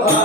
봐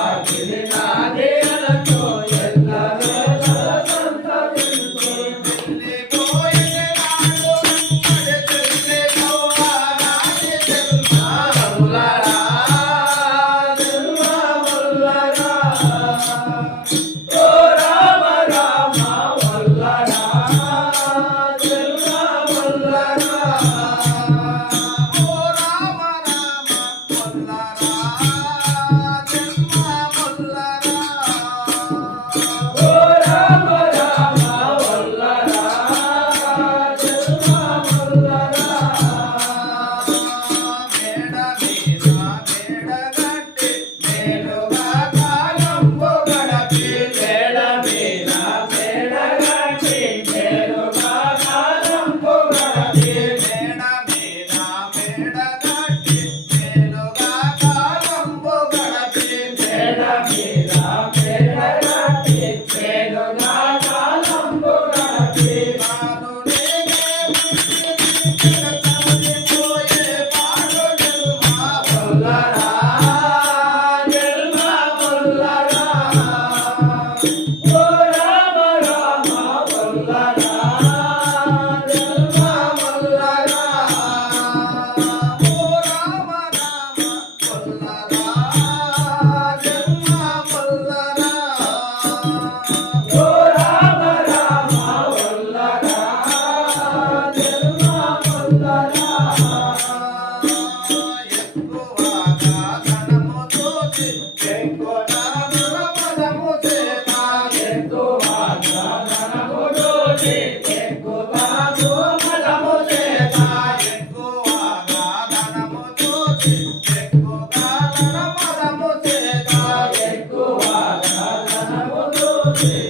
Okay.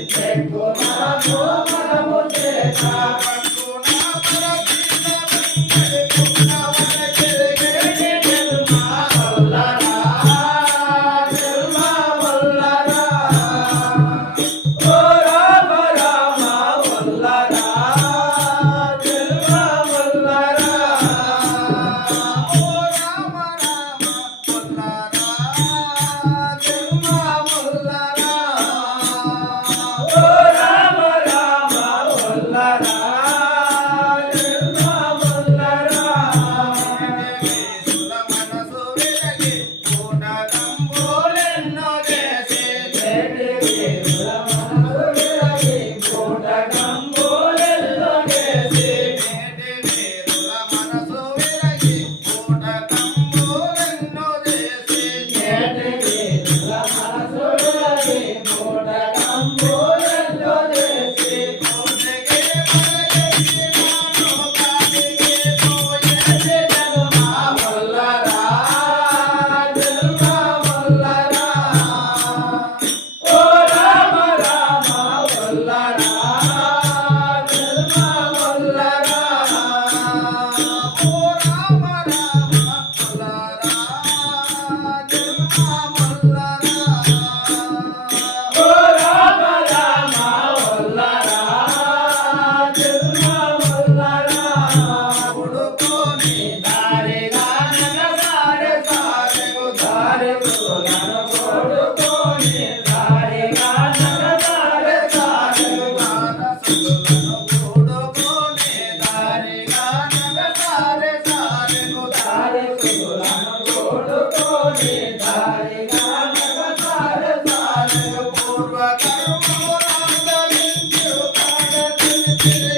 Yeah.